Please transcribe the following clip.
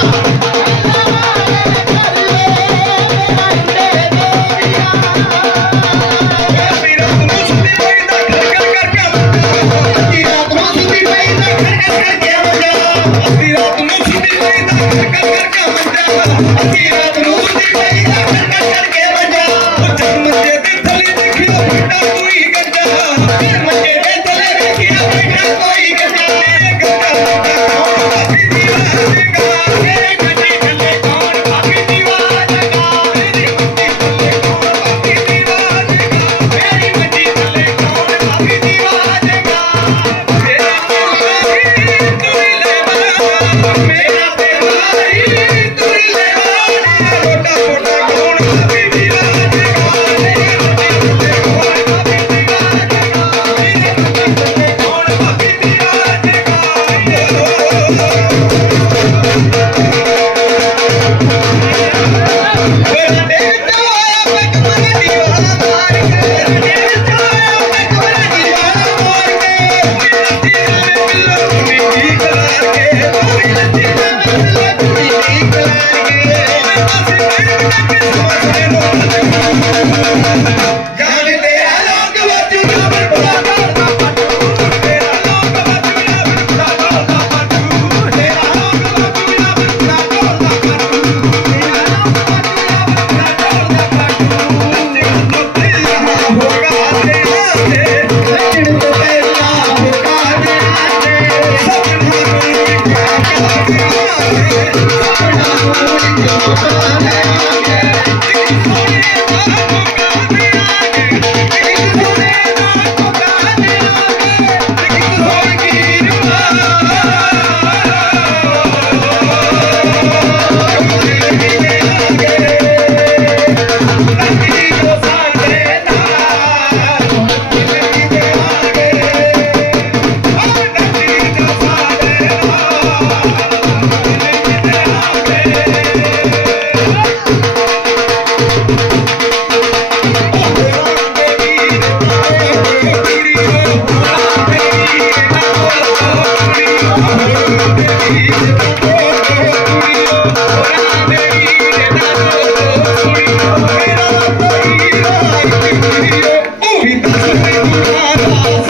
Yeah. Thank you. Yes.